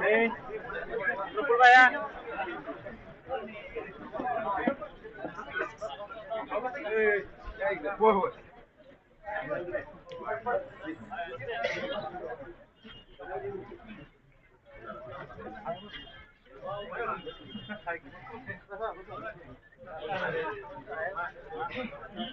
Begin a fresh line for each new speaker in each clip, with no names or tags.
Đi. Lúc về á. Ê, chạy được quá rồi. Thank you.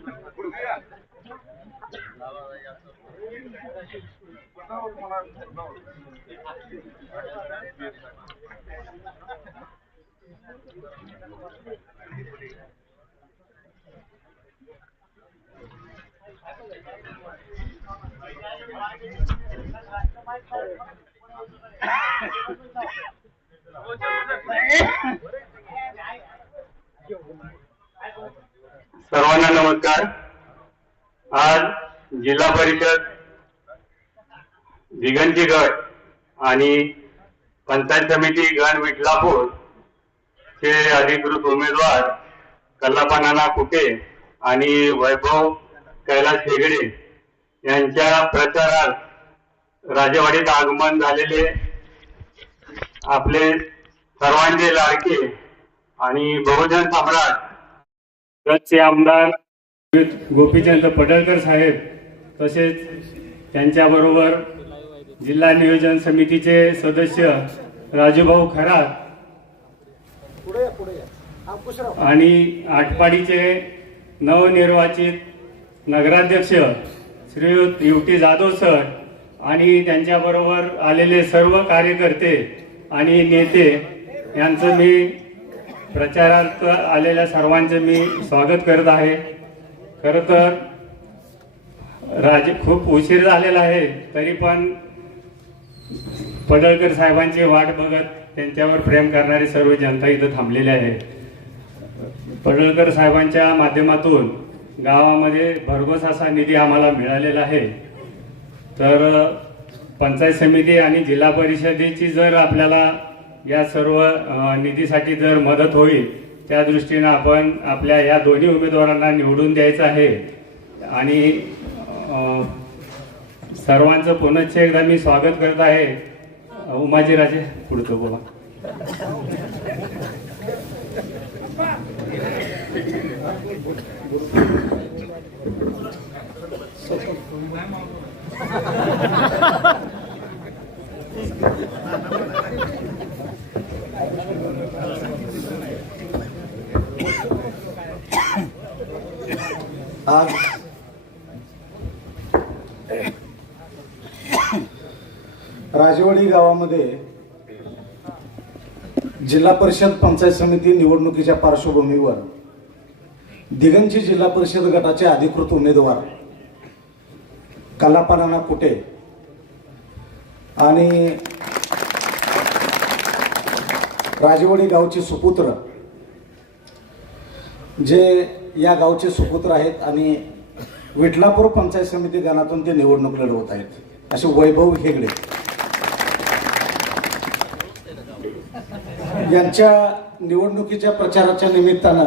सर्वांना नमस्कार. आज जिल्हा परिषद दिगंजी गट आणि पंचायत समिती गण विठलापूर चे अधिकृत उमेदवार कल्लापा नाना कुटे आणि वैभव कैलास हेगडे यांच्या प्रचारात राजेवाडीत आगमन झालेले आपले सर्वांचे लाडके आणि बहुजन सम्राट आमदार गोपीचंद पडळकर साहेब तसेच त्यांच्याबरोबर जिल्हा नियोजन समितीचे सदस्य राजूभाऊ खरात आणि आटपाडीचे नवनिर्वाचित नगराध्यक्ष श्रीयुत युटी जाधव सर आणि त्यांच्याबरोबर आलेले सर्व कार्यकर्ते आणि नेते यांचं मी प्रचारार्थ आलेल्या सर्वांचे मी स्वागत करत आहे. खरं तर राज खूप उशीर झालेला आहे तरी पण पडळकर साहेबांची वाट बघत त्यांच्यावर प्रेम करणारी सर्व जनता इथं थांबलेली आहे. पडळकर साहेबांच्या माध्यमातून गावामध्ये भरघोस असा निधी आम्हाला मिळालेला आहे. तर पंचायत समिती आणि जिल्हा परिषदेची जर आपल्याला या सर्व निधीसाठी जर मदत होईल त्या दृष्टीनं आपण आपल्या या दोन्ही उमेदवारांना निवडून द्यायचं आहे. आणि सर्वांचं पुनश्च एकदा मी स्वागत करत आहे. उमाजी राजे पुढचं बोला.
आज राजवाडी गावामध्ये जिल्हा परिषद पंचायत समिती निवडणुकीच्या पार्श्वभूमीवर दिगंजी जिल्हा परिषद गटाचे अधिकृत उमेदवार कलापानाना कुटे आणि राजवाडी गावचे सुपुत्र जे या गावचे सुपुत्र आहेत आणि विठलापूर पंचायत समिती गणातून ते निवडणूक लढवत आहेत. असे वैभव हेगडे. यांच्या निवडणुकीच्या प्रचाराच्या निमित्तानं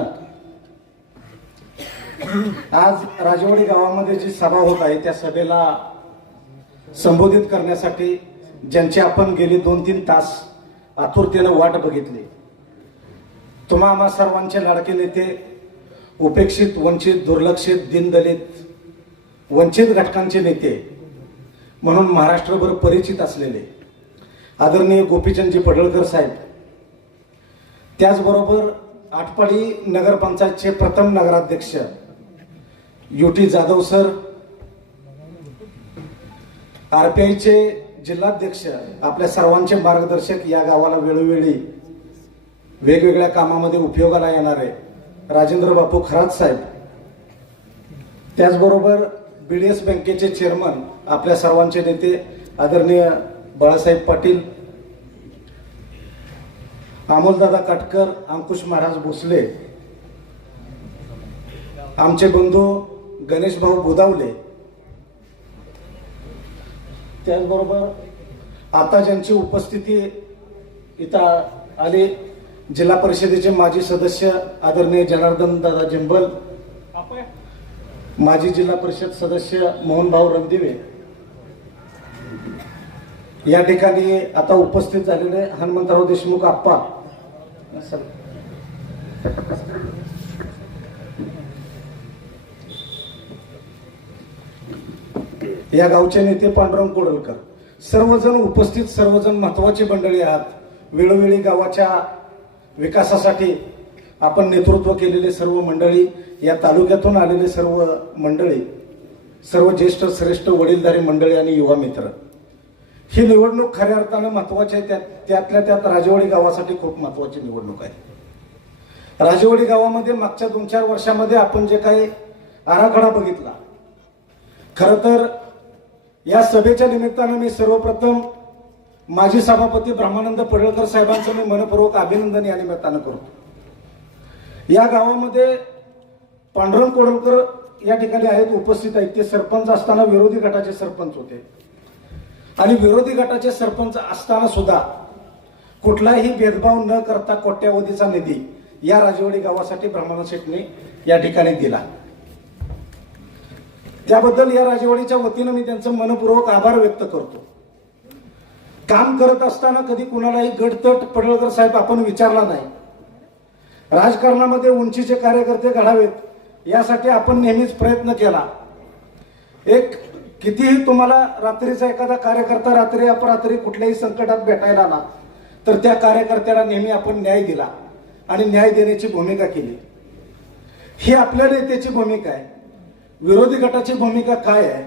आज राजवाडी गावामध्ये जी सभा होत आहे त्या सभेला संबोधित करण्यासाठी ज्यांची आपण गेली दोन तीन तास आतुरतेनं वाट बघितली. तुम्हा आम्हा सर्वांचे लाडके नेते उपेक्षित वंचित दुर्लक्षित दिनदलित वंचित घटकांचे नेते म्हणून महाराष्ट्रभर परिचित असलेले आदरणीय गोपीचंदजी पडळकर साहेब त्याचबरोबर आटपाडी नगरपंचायतचे प्रथम नगराध्यक्ष युटी जाधव सर आरपीआयचे जिल्हाध्यक्ष आपल्या सर्वांचे मार्गदर्शक या गावाला वेळोवेळी वेगवेगळ्या कामामध्ये उपयोगाला येणारे राजेंद्र बापू खरात साहेब. त्याचबरोबर बी डी एस बँकेचे चेअरमन आपल्या सर्वांचे नेते आदरणीय बाळासाहेब पाटील अमोलदादा काटकर अंकुश महाराज भोसले आमचे बंधू गणेश भाऊ गोदावले. त्याचबरोबर आता ज्यांची उपस्थिती इथं आली जिल्हा परिषदेचे माजी सदस्य आदरणीय जनार्दन दादा जिंबल माजी जिल्हा परिषद सदस्य मोहनभाऊ रणदिवे. या ठिकाणी आता उपस्थित झालेले हनुमंतराव देशमुख आप्पा. या गावचे नेते पांडुरंग कोडलकर. सर्वजण उपस्थित सर्वजण महत्वाची मंडळी आहात. वेळोवेळी गावाच्या विकासासाठी आपण नेतृत्व केलेले सर्व मंडळी या तालुक्यातून आलेले सर्व मंडळी सर्व ज्येष्ठ श्रेष्ठ वडीलधारी मंडळी आणि युवा मित्र. ही निवडणूक खऱ्या अर्थानं महत्वाची आहे. त्यात त्यातल्या त्यात राजेवाडी गावासाठी खूप महत्वाची निवडणूक आहे. राजवाडी गावामध्ये मागच्या दोन चार वर्षामध्ये आपण जे काही आराखडा बघितला खर तर या सभेच्या निमित्तानं मी सर्वप्रथम माजी सभापती ब्रह्मानंद पडळकर साहेबांचं मी मनपूर्वक अभिनंदन या निमित्तानं करतो. या गावामध्ये पांडुरंग कोडलकर या ठिकाणी आहेत उपस्थित आहेत. ते सरपंच असताना विरोधी गटाचे सरपंच होते. आणि विरोधी गटाचे सरपंच असताना सुद्धा कुठलाही भेदभाव न करता कोट्यावधीचा निधी या राजवाडी गावासाठी ब्रह्मानंद शेटने या ठिकाणी दिला. त्याबद्दल या राजवाडीच्या वतीनं मी त्यांचं मनपूर्वक आभार व्यक्त करतो. काम करत असताना कधी कुणालाही गडतट पडळकर साहेब आपण विचारला नाही. राजकारणामध्ये उंचीचे कार्यकर्ते घडावेत यासाठी आपण नेहमीच प्रयत्न केला. एक कितीही तुम्हाला रात्रीचा एखादा कार्यकर्ता रात्री अपरात्री कुठल्याही संकटात भेटायला आला तर त्या कार्यकर्त्याला नेहमी आपण न्याय दिला आणि न्याय देण्याची भूमिका केली. ही आपल्या नेत्याची भूमिका आहे. विरोधी गटाची भूमिका काय आहे?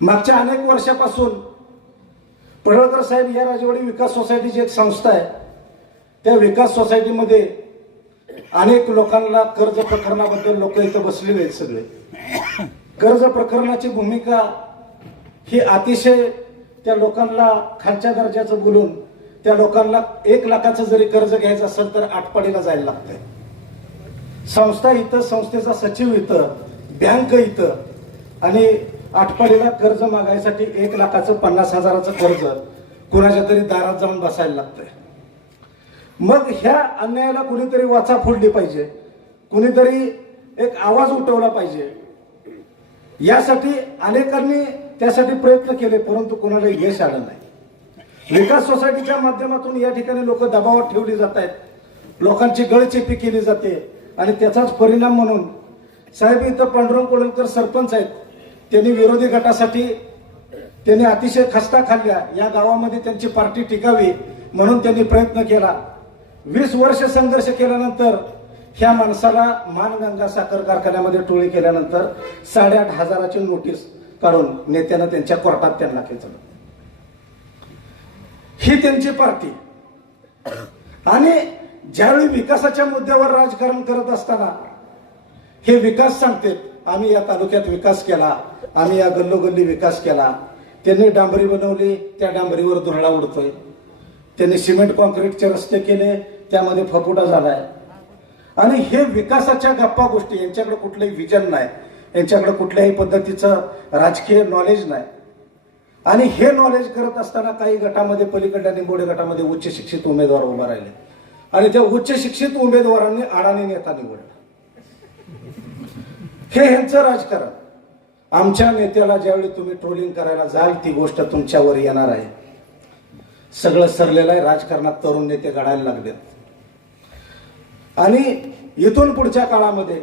मागच्या अनेक वर्षापासून पडळकर साहेब या राजवाडी विकास सोसायटीची एक संस्था आहे. त्या विकास सोसायटीमध्ये अनेक लोकांना कर्ज प्रकरणाबद्दल लोक इथं बसलेले आहेत सगळे. कर्ज प्रकरणाची भूमिका ही अतिशय त्या लोकांना खालच्या दर्जाचं बोलून त्या लोकांना एक लाखाचं जरी कर्ज घ्यायचं असेल तर आठपाडीला जायला लागतंय. संस्था इथं संस्थेचा सचिव इथं बँक इथं आणि आठपाडीला कर्ज मागायसाठी एक लाखाचं पन्नास हजाराचं कर्ज कुणाच्या तरी दारात जाऊन बसायला लागतंय. मग ह्या अन्यायाला कुणीतरी वाचा फोडली पाहिजे कुणीतरी एक आवाज उठवला पाहिजे यासाठी अनेकांनी त्यासाठी प्रयत्न केले परंतु कोणाला यश आलं नाही. विकास सोसायटीच्या माध्यमातून या ठिकाणी लोक दबावात ठेवली जात आहेत. लोकांची गळचेपी केली जाते. आणि त्याचाच परिणाम म्हणून साहेब इथं पांडुरंग कोळंबकर सरपंच आहेत. त्यांनी विरोधी गटासाठी त्यांनी अतिशय खस्ता खाल्ल्या. या गावामध्ये त्यांची पार्टी टिकावी म्हणून त्यांनी प्रयत्न केला. वीस वर्ष संघर्ष केल्यानंतर ह्या माणसाला मानगंगा साखर कारखान्यामध्ये टोळी केल्यानंतर साडेआठ हजाराची नोटीस काढून नेत्यानं त्यांच्या कोर्टात त्यांना खेचलं. ही त्यांची पार्टी. आणि ज्यावेळी विकासाच्या मुद्द्यावर राजकारण करत असताना हे विकास सांगते आम्ही या तालुक्यात विकास केला आम्ही या गल्लोगल्ली विकास केला. त्यांनी डांबरी बनवली त्या डांबरीवर धुरळा उडतोय. त्यांनी सिमेंट कॉन्क्रीटचे रस्ते केले त्यामध्ये फपुटा झालाय. आणि हे विकासाच्या गप्पा गोष्टी यांच्याकडे कुठलंही विजन नाही. यांच्याकडे कुठल्याही पद्धतीचं राजकीय नॉलेज नाही. आणि हे नॉलेज करत असताना काही गटामध्ये पलीकडल्या निंबोडे गटामध्ये उच्च शिक्षित उमेदवार उभा राहिले. आणि त्या उच्च शिक्षित उमेदवारांनी अडाणी नेता निवडला. हे ह्यांचं राजकारण. आमच्या नेत्याला ज्यावेळी तुम्ही ट्रोलिंग करायला जाल ती गोष्ट तुमच्यावर येणार आहे. सगळं सरलेलं आहे राजकारणात तरुण नेते घडायला लागलेत. आणि इथून पुढच्या काळामध्ये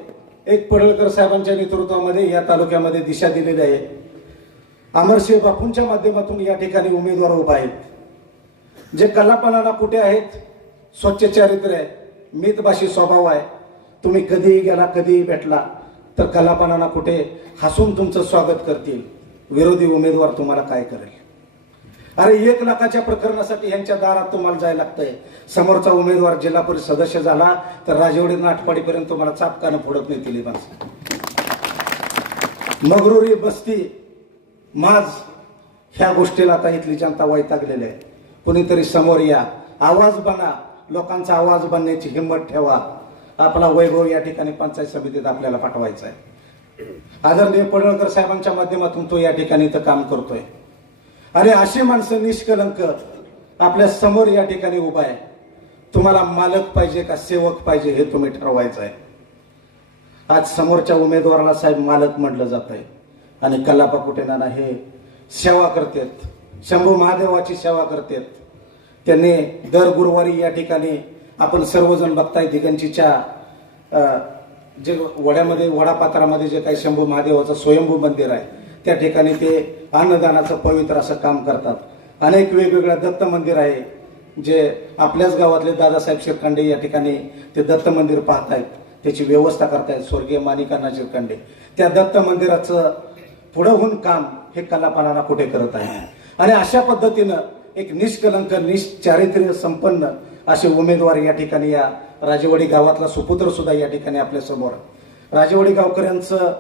एक पडळकर साहेबांच्या नेतृत्वामध्ये या तालुक्यामध्ये दिशा दिलेली आहे. अमरसिंह बापूंच्या माध्यमातून या ठिकाणी उमेदवार उभा आहेत. जे कलापणाला कुठे आहेत स्वच्छ चारित्र्य आहे मितभाषी स्वभाव आहे. तुम्ही कधीही गेला कधीही भेटला तर कलापणाला कुठे हसून तुमचं स्वागत करतील. विरोधी उमेदवार तुम्हाला काय करेल? अरे एक लाखाच्या प्रकरणासाठी यांच्या दारात तुम्हाला जायला लागतंय. समोरचा उमेदवार जिल्हा परिषद सदस्य झाला तर राजेवाडी नाटपाडीपर्यंत तुम्हाला चापकानं फोडत नाही दिली माणसं. मगरुरी बस्ती माझ ह्या गोष्टीला आता इथली जनता वैतागलेली आहे. कुणीतरी समोर या. आवाज बना. लोकांचा आवाज बनण्याची हिंमत ठेवा. आपला वैभव या ठिकाणी पंचायत समितीत आपल्याला पाठवायचा आहे. आदरणीय पडळकर साहेबांच्या माध्यमातून तो या ठिकाणी इथं काम करतोय. अरे अशी माणसं निष्कलंक आपल्यासमोर या ठिकाणी उभा आहे. तुम्हाला मालक पाहिजे का सेवक पाहिजे हे तुम्ही ठरवायचं आहे. आज समोरच्या उमेदवाराला साहेब मालक म्हटलं जात आहे आणि कल्लापा कुटेनाना हे सेवा करतात. शंभू महादेवाची सेवा करतात. त्यांनी दर गुरुवारी या ठिकाणी आपण सर्वजण बघताय दिगंचीच्या जे वड्यामध्ये वडापात्रामध्ये जे काही शंभू महादेवाचं स्वयंभू मंदिर आहे त्या ठिकाणी ते अन्नदानाचं पवित्र असं काम करतात. अनेक वेगवेगळ्या दत्त मंदिर आहे जे आपल्याच गावातले दादासाहेब शिरकांडे या ठिकाणी ते दत्त मंदिर पाहतायत. त्याची व्यवस्था करतायत स्वर्गीय मानिकांना शिरकांडे त्या दत्त मंदिराचं पुढं होऊन काम हे कलापानाला कुठे करत आहे? आणि अशा पद्धतीनं एक निष्कलंक निश्चारित्र्य संपन्न असे उमेदवार या ठिकाणी या राजेवाडी गावातला सुपुत्र सुद्धा या ठिकाणी आपल्यासमोर. राजेवाडी गावकऱ्यांचं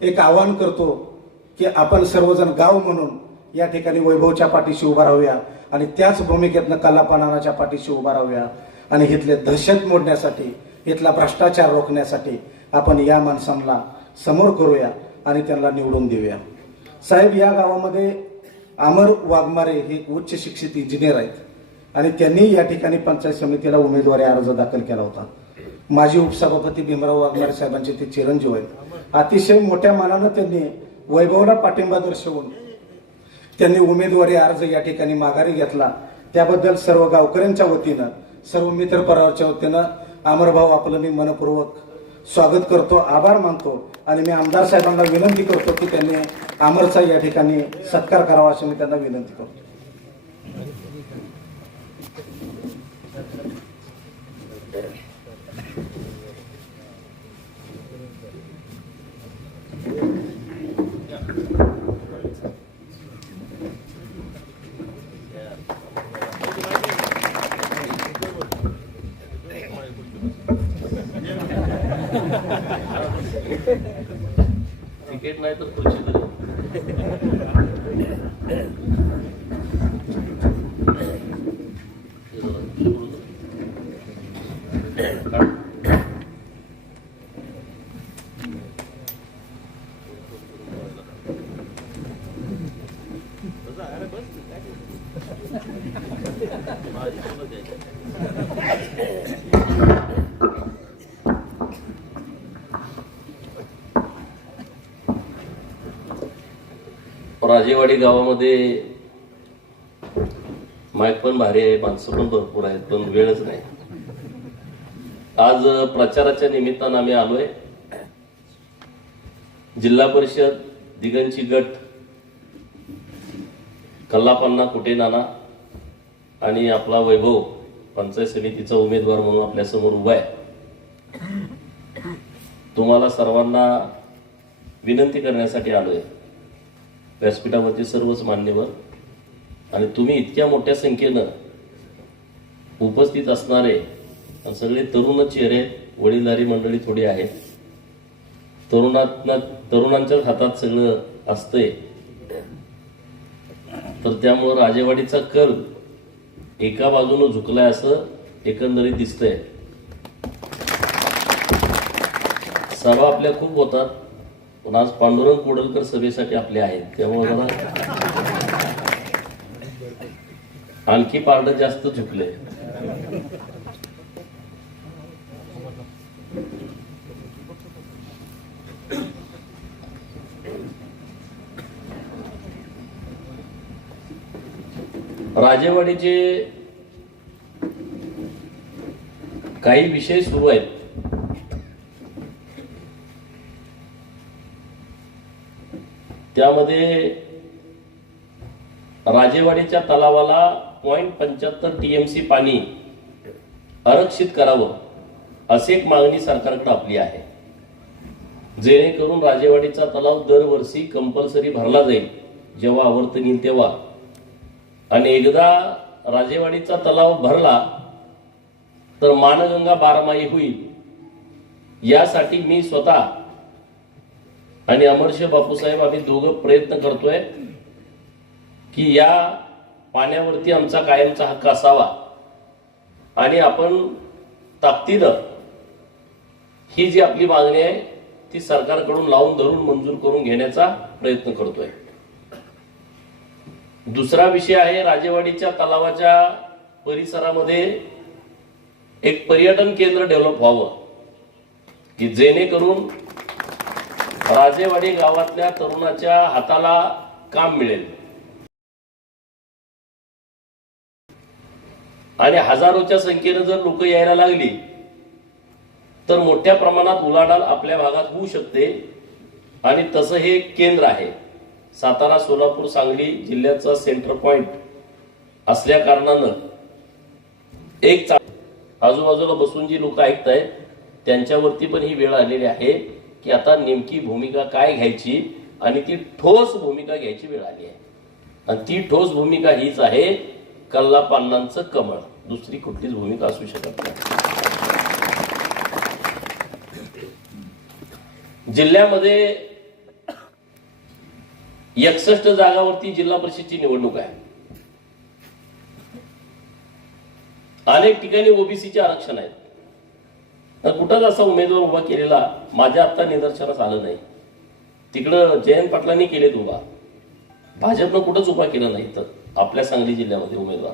एक आवाहन करतो की आपण सर्वजण गाव म्हणून या ठिकाणी वैभवच्या पाठीशी उभा राहूया आणि त्याच भूमिकेतनं कलापानाच्या पाठीशी उभा राहूया. आणि इथले दहशत मोडण्यासाठी इथला भ्रष्टाचार रोखण्यासाठी आपण या माणसांना समोर करूया आणि त्यांना निवडून देऊया. साहेब या गावामध्ये अमर वाघमारे हे एक उच्च शिक्षित इंजिनियर आहेत. आणि त्यांनी या ठिकाणी पंचायत समितीला उमेदवारी अर्ज दाखल केला होता. माजी उपसभापती भीमराव वाघमारे साहेबांचे ते चिरंजीव आहेत. अतिशय मोठ्या मानानं त्यांनी वैभवला पाठिंबा दर्शवून त्यांनी उमेदवारी अर्ज या ठिकाणी माघारी घेतला. त्याबद्दल सर्व गावकऱ्यांच्या वतीनं सर्व मित्र परिवाराच्या वतीनं अमरभाऊ आपलं मी मनपूर्वक स्वागत करतो आभार मानतो आणि मी आमदार साहेबांना विनंती करतो की त्यांनी अमरचा या ठिकाणी सत्कार करावा अशी मी त्यांना विनंती करतो.
तिकीट नाही तर खुर्ची तरी राजेवाडी गावामध्ये माईक पण भारी आहे माणसं पण भरपूर आहेत पण वेळच नाही. आज प्रचाराच्या निमित्तानं आम्ही आलोय. जिल्हा परिषद दिगंची गट कल्लापन्ना कुटे नाना आणि आपला वैभव पंचायत समितीचा उमेदवार म्हणून आपल्यासमोर उभा आहे. तुम्हाला सर्वांना विनंती करण्यासाठी आलोय. व्यासपीठावरती सर्वच मान्यवर आणि तुम्ही इतक्या मोठ्या संख्येनं उपस्थित असणारे सगळे तरुण चेहरे वडीलधारी मंडळी थोडी आहेत. तरुणांना तरुणांच्याच हातात सगळं असतंय. तर त्यामुळं राजेवाडीचा कल एका बाजूनं झुकलाय असं एकंदरीत दिसतंय. सभा आपल्या खूप होतात. पण आज पांडुरंग कोडलकर सभेसाठी आपले आहेत. त्यामुळे मला आणखी पारड जास्त झुकले. राजेवाडीचे काही विषय सुरू आहेत. त्यामध्ये राजेवाडीच्या तलावाला पॉईंट पंच्याहत्तर टीएमसी पाणी आरक्षित करावं अशी एक मागणी सरकारकडे आपली आहे. जेणेकरून राजेवाडीचा तलाव दरवर्षी कंपल्सरी भरला जाईल जेव्हा आवर्तन येईल तेव्हा. आणि एकदा राजेवाडीचा तलाव भरला तर मानगंगा बारमाही होईल. यासाठी मी स्वतः आणि अमरशे बापूसाहेब आम्ही दोघं प्रयत्न करतोय की या पाण्यावरती आमचा कायमचा हक्क असावा. आणि आपण ताकदीनं ही जी आपली मागणी आहे ती सरकारकडून लावून धरून मंजूर करून घेण्याचा प्रयत्न करतोय. दुसरा विषय आहे राजेवाडीच्या तलावाच्या परिसरामध्ये एक पर्यटन केंद्र डेव्हलप व्हावं की जेणेकरून राजेवाडी गावातल्या तरुणाच्या हाताला काम मिळेल. आणि हजारोच्या संख्येनं जर लोक यायला लागली तर मोठ्या प्रमाणात उलाढाल आपल्या भागात होऊ शकते. आणि तसं हे केंद्र आहे. सातारा सोलापूर सांगली जिल्ह्याचा सेंटर पॉइंट असल्या कारणानं एक आजूबाजूला बसून जी लोक ऐकतायत त्यांच्यावरती पण ही वेळ आलेली आहे. की आता नेमकी भूमिका काय घ्यायची आणि ती ठोस भूमिका घ्यायची वेळ आली आहे. आणि ती ठोस भूमिका हीच आहे कल्ला पान्नांचं कमळ. दुसरी कुठलीच भूमिका असू शकत नाही. जिल्ह्यामध्ये एकसष्ट जागावरती जिल्हा परिषदची निवडणूक आहे. अनेक ठिकाणी ओबीसीचे आरक्षण आहेत. तर कुठंच असा उमेदवार उभा केलेला माझ्या आता निदर्शनास आलं नाही. तिकडं जयंत पाटलांनी केलेत उभा. भाजपनं कुठंच उभा केला नाही तर आपल्या सांगली जिल्ह्यामध्ये उमेदवार.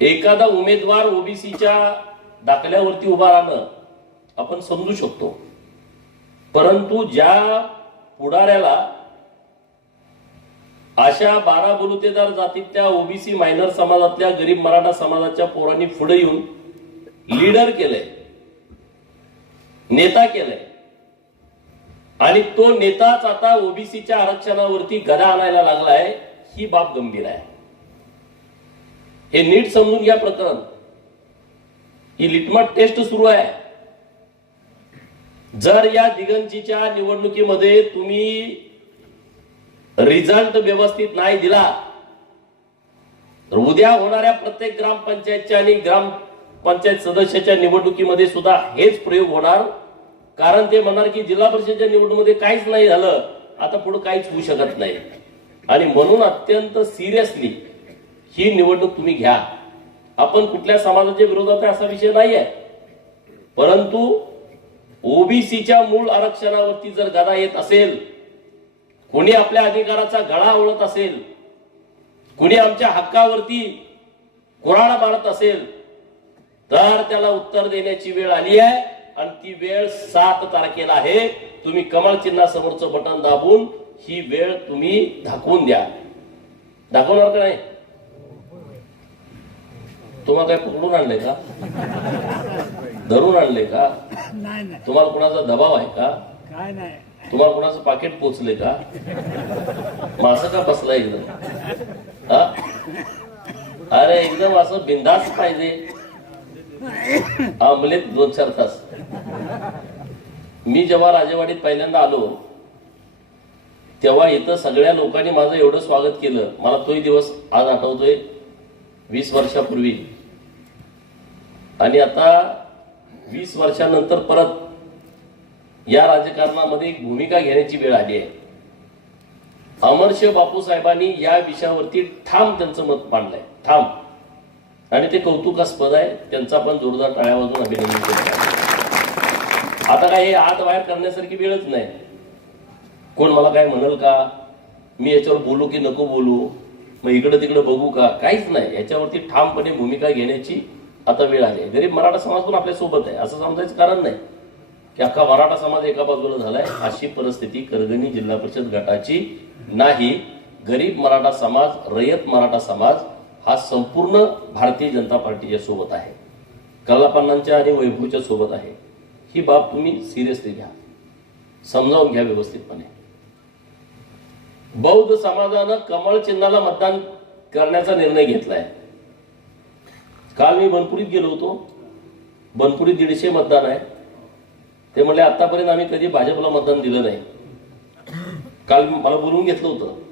एखादा उमेदवार ओबीसीच्या दाखल्यावरती उभा राहणं आपण समजू शकतो. परंतु ज्या पुढाऱ्याला अशा बारा बलुतेदार जातीतल्या ओबीसी मायनर समाजातल्या गरीब मराठा समाजाच्या पोरांनी पुढे येऊन लीडर केलंय. नेता केलंय. आणि तो नेताच आता ओबीसीच्या आरक्षणावरती गदा आणायला लागलाय ही बाब गंभीर आहे. हे नीट समजून घ्या प्रकरण. ही लिटमट टेस्ट सुरू आहे. जर या दिगंजीच्या निवडणुकीमध्ये तुम्ही रिझल्ट व्यवस्थित नाही दिला तर उद्या होणाऱ्या प्रत्येक ग्रामपंचायतच्या आणि ग्राम पंचायत सदस्याच्या निवडणुकीमध्ये सुद्धा हेच प्रयोग होणार. कारण ते म्हणणार की जिल्हा परिषदेच्या निवडणुकीमध्ये काहीच नाही झालं आता पुढे काहीच होऊ शकत नाही. आणि म्हणून अत्यंत सिरियसली ही निवडणूक तुम्ही घ्या. आपण कुठल्या समाजाच्या विरोधात आहे असा विषय नाही आहे परंतु ओबीसीच्या मूळ आरक्षणावरती जर गदा येत असेल कोणी आपल्या अधिकाराचा गळा ओळत असेल कुणी आमच्या हक्कावरती कुराणा मारत असेल तर त्याला उत्तर देण्याची वेळ आली आहे. आणि ती वेळ सात तारखेला आहे. तुम्ही कमळ चिन्हासमोरचं बटन दाबून ही वेळ तुम्ही दाखवून द्या. दाखवणार का नाही? तुम्हाला काय पकडून आणलंय का? धरून आणलंय का? तुम्हाला कुणाचा दबाव आहे का?
काय नाही.
तुम्हाला कुणाचं पाकिट पोचलंय का? मग असं का बसलाय एकदम? अरे एकदम असं बिंदास पाहिजे. आमलेत दोन चार तास. मी जेव्हा राजेवाडीत पहिल्यांदा आलो तेव्हा इथं सगळ्या लोकांनी माझं एवढं स्वागत केलं. मला तोही दिवस आज आठवतोय वीस वर्षापूर्वी. आणि आता वीस वर्षानंतर परत या राजकारणामध्ये एक भूमिका घेण्याची वेळ आली आहे. अमरशेव बापू साहेबांनी या विषयावरती ठाम त्यांचं मत मांडलंय. ठाम. आणि ते कौतुकास्पद आहे. त्यांचा पण जोरदार टाळ्या वाजून अभिनंदन केलं आता काय हे आत बाहेर करण्यासारखी वेळच नाही. कोण मला काय म्हणल का? मी याच्यावर बोलू की नको बोलू? मग इकडं तिकडं बघू का? काहीच नाही. याच्यावरती ठामपणे भूमिका घेण्याची आता वेळ आली आहे. गरीब मराठा समाज पण आपल्यासोबत आहे. असं समजायचं कारण नाही. की अख्खा मराठा समाज एका बाजूला झालाय. अशी परिस्थिती करगणी जिल्हा परिषद गटाची नाही. गरीब मराठा समाज रयत मराठा समाज हा संपूर्ण भारतीय जनता पार्टीच्या सोबत आहे. कलापांनांच्या आणि वैभवच्या सोबत आहे. ही बाब तुम्ही सिरियसली घ्या. समजावून घ्या व्यवस्थितपणे. बौद्ध समाजानं कमळ चिन्हाला मतदान करण्याचा निर्णय घेतलाय. काल मी बनपुरीत गेलो होतो. बनपुरीत दीडशे मतदान आहे. ते म्हणले आतापर्यंत आम्ही कधी भाजपला मतदान दिलं नाही. काल मला बोलवून घेतलं होतं.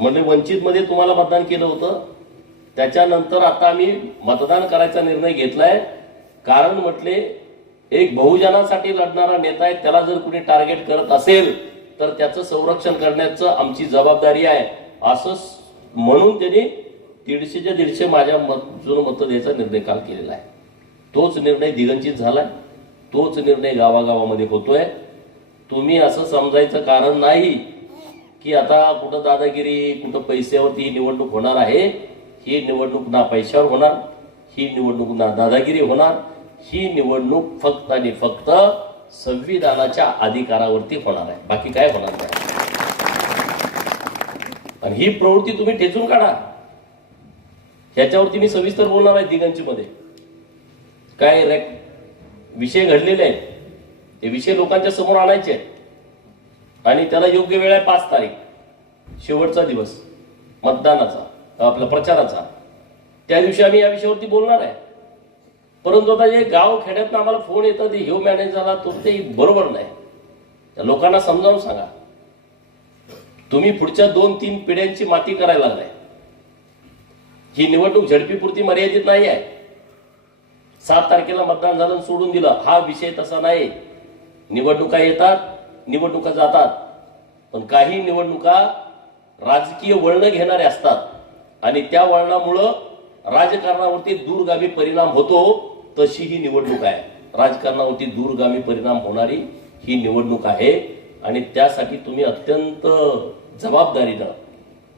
म्हणजे वंचितमध्ये तुम्हाला मतदान केलं होतं. त्याच्यानंतर आता आम्ही मतदान करायचा निर्णय घेतलाय. कारण म्हटले एक बहुजनासाठी लढणारा नेता आहे त्याला जर कुणी टार्गेट करत असेल तर त्याचं संरक्षण करण्याचं आमची जबाबदारी आहे. असं म्हणून त्यांनी दीडशेच्या दीडशे माझ्या मत मत द्यायचा निर्णय काल केलेला आहे. तोच निर्णय दिगंचित झालाय. तोच निर्णय गावागावामध्ये होतोय. तुम्ही असं समजायचं कारण नाही की आता कुठं दादागिरी कुठं पैशावरती ही निवडणूक होणार आहे ही निवडणूक ना पैशावर होणार ही निवडणूक ना दादागिरी होणार ही निवडणूक फक्त आणि फक्त संविधानाच्या अधिकारावरती होणार आहे. बाकी काय होणार नाही. आणि ही प्रवृत्ती तुम्ही ठेचून काढा. ह्याच्यावरती मी सविस्तर बोलणार आहे दिगंची मध्ये काय रेक विषय घडलेले आहेत. ते विषय लोकांच्या समोर आणायचे आहेत. आणि त्याला योग्य वेळ आहे पाच तारीख. शेवटचा दिवस. मतदानाचा आपल्या प्रचाराचा. त्या दिवशी आम्ही या विषयावरती बोलणार आहे. परंतु आता जे गाव खेड्यातनं आम्हाला फोन येतात हे ह्यो मॅनेज झाला तो ते बरोबर नाही. त्या लोकांना समजावून सांगा. तुम्ही पुढच्या दोन तीन पिढ्यांची माती करायला लागलाय. ही निवडणूक झडपीपुरती मर्यादित नाही आहे. सात तारखेला मतदान झालं सोडून दिलं. हा विषय तसा नाही. निवडणुका येतात निवडणुका जातात पण काही निवडणुका राजकीय वळणं घेणारे असतात. आणि त्या वळणामुळं राजकारणावरती दूरगामी परिणाम होतो तशी ही निवडणूक आहे. राजकारणावरती दूरगामी परिणाम होणारी ही निवडणूक आहे. आणि त्यासाठी तुम्ही अत्यंत जबाबदारीनं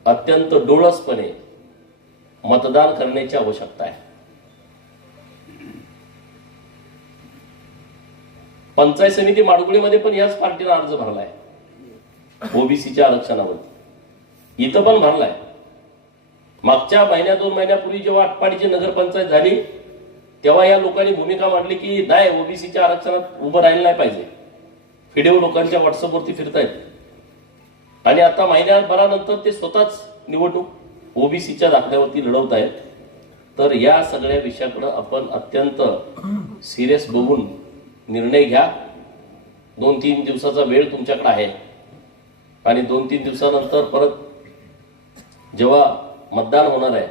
अत्यंत डोळसपणे मतदान करण्याची आवश्यकता आहे. पंचायत समिती माडगुळीमध्ये पण याच पार्टीनं अर्ज भरलाय. ओबीसीच्या आरक्षणावरती. इथं पण भरलाय. मागच्या महिन्या दोन महिन्यापूर्वी जेव्हा आटपाडीची नगरपंचायत झाली तेव्हा या लोकांनी भूमिका मांडली की नाही ओबीसीच्या आरक्षणात उभं राहिलं नाही पाहिजे. व्हिडिओ लोकांच्या व्हॉट्सअपवरती फिरतायत. आणि आता महिन्याभरानंतर ते स्वतःच निवडणूक ओबीसीच्या दाखल्यावरती लढवत आहेत तर या सगळ्या विषयाकडे आपण अत्यंत सिरियस बघून निर्णय घ्या. दोन तीन दिवसाचा वेळ तुमच्याकडे आहे. आणि दोन तीन दिवसानंतर परत जेव्हा मतदान होणार आहे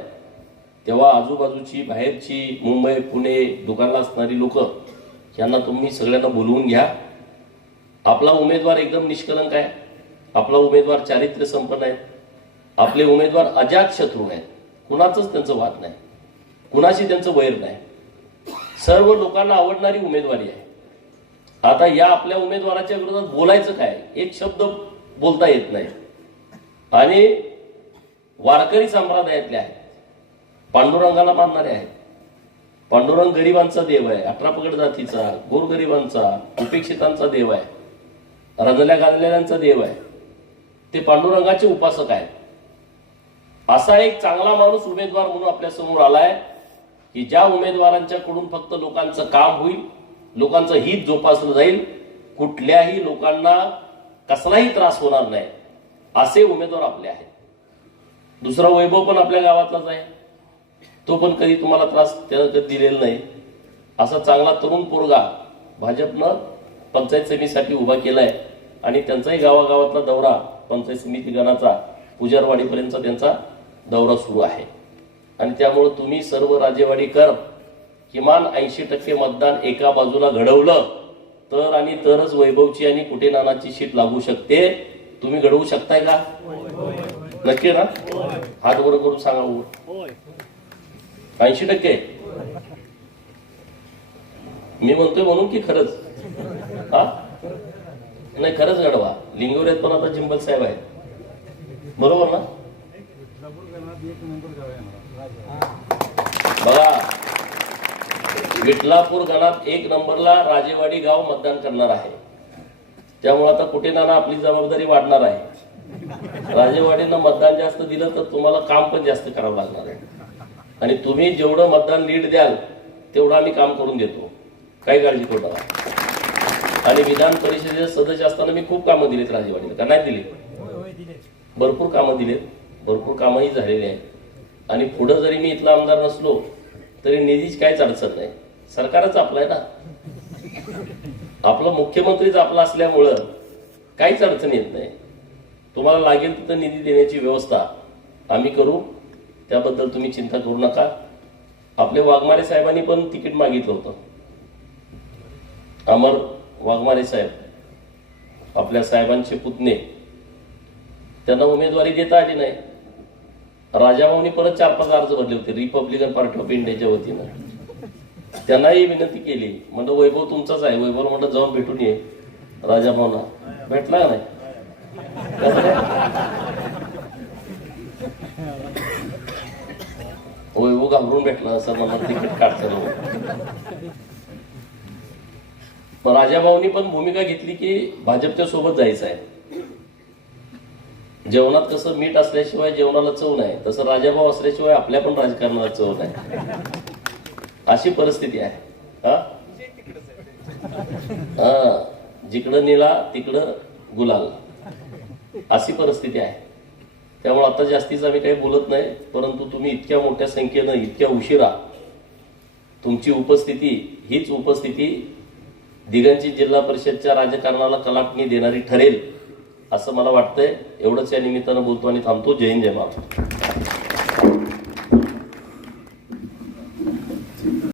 तेव्हा आजूबाजूची बाहेरची मुंबई पुणे दुकानला असणारी लोक यांना तुम्ही सगळ्यांना बोलवून घ्या. आपला उमेदवार एकदम निष्कलंक आहे. आपला उमेदवार चारित्र्य संपन्न आहे. आपले उमेदवार अजात शत्रू आहेत कुणाचंच त्यांचं वाद नाही. कुणाशी त्यांचं वैर नाही. सर्व लोकांना आवडणारी उमेदवारी आहे. आता या आपल्या उमेदवाराच्या विरोधात बोलायचं काय? एक शब्द बोलता येत नाही. आणि वारकरी संप्रदायातले आहेत. पांडुरंगाला मानणारे आहेत. पांडुरंग गरिबांचा देव आहे. अठरा पगड जातीचा गोरगरिबांचा उपेक्षितांचा देव आहे. रंजल्या गाजलेल्यांचा देव आहे. ते पांडुरंगाचे उपासक आहेत. असा एक चांगला माणूस उमेदवार म्हणून आपल्यासमोर आलाय की ज्या उमेदवारांच्याकडून फक्त लोकांचं काम होईल लोकांचं हित जोपासलं जाईल. कुठल्याही लोकांना कसलाही त्रास होणार नाही. असे उमेदवार आपले आहेत. दुसरा वैभव पण आपल्या गावातलाच आहे. तो पण कधी तुम्हाला त्रास त्यानं कधी दिलेला नाही. असा चांगला तरुण पोरगा भाजपनं पंचायत समितीसाठी उभा केलाय आणि त्यांचाही गावागावातला दौरा पंचायत समिती गणाचा पुजारवाडीपर्यंतचा त्यांचा दौरा सुरू आहे. आणि त्यामुळं तुम्ही सर्व राजेवाडीकर किमान ऐंशी टक्के मतदान एका बाजूला घडवलं तर आणि तरच वैभवची आणि कुठे नानाची शीट लागू शकते. तुम्ही घडवू शकताय का? नक्की ना? हात बरोबर करून सांगा ऐंशी टक्के? मी म्हणतोय म्हणून की खरंच? हा? नाही खरंच घडवा. लिंगोऱ्यात पण आता जिंबल साहेब आहेत. बरोबर ना? बघा विठलापूर गणात एक नंबरला राजेवाडी गाव मतदान करणार आहे. त्यामुळे आता कुठे नाना आपली जबाबदारी वाढणार आहे. राजेवाडीनं मतदान जास्त दिलं तर तुम्हाला काम पण जास्त करावं लागणार आहे. आणि तुम्ही जेवढं मतदान लीड द्याल तेवढं आम्ही काम करून देतो. काही काळजी करू नका. आणि विधान परिषदेचे सदस्य असताना मी खूप कामं दिलीत राजेवाडीला. का नाही दिली? भरपूर कामं दिलीत. भरपूर कामंही झालेली आहेत. आणि पुढं जरी मी इथला आमदार नसलो तरी निधीच काहीच अडचण नाही. सरकारच आपलं आहे ना. आपलं मुख्यमंत्रीच आपला असल्यामुळं काहीच अडचण येत नाही. तुम्हाला लागेल तिथं निधी देण्याची व्यवस्था आम्ही करू. त्याबद्दल तुम्ही चिंता करू नका. आपले वाघमारे साहेबांनी पण तिकीट मागितलं होतं. अमर वाघमारे साहेब आपल्या साहेबांचे पुतणे. त्यांना उमेदवारी देता आली नाही. राजाभाऊनी परत चार पाच अर्ज भरले होते. रिपब्लिकन पार्टी ऑफ इंडियाच्या वतीनं. त्यांनाही विनंती केली. म्हणलं वैभव तुमचाच आहे. वैभव म्हणलं जाऊन भेटून ये राजाभाऊना भेटला नाही? वैभव घाबरून भेटला असं मला तिकीट काढताना मग राजाभाऊनी पण भूमिका घेतली की भाजपच्या सोबत जायचं आहे जेवणात कसं मीठ असल्याशिवाय जेवणाला चव नाही. तसं राजाभाऊ असल्याशिवाय आपल्या पण राजकारणाला चव नाही. अशी परिस्थिती आहे. हा? हा. जिकडं निळा तिकडं गुलाल. अशी परिस्थिती आहे. त्यामुळे आता जास्तीच आम्ही काही बोलत नाही परंतु तुम्ही इतक्या मोठ्या संख्येनं इतक्या उशिरा तुमची उपस्थिती हीच उपस्थिती दिगंची जिल्हा परिषदच्या राजकारणाला कलाटणी देणारी ठरेल असं मला वाटतंय. एवढंच या निमित्तानं बोलतो आणि थांबतो. जय हिंद जय महाराष्ट्र.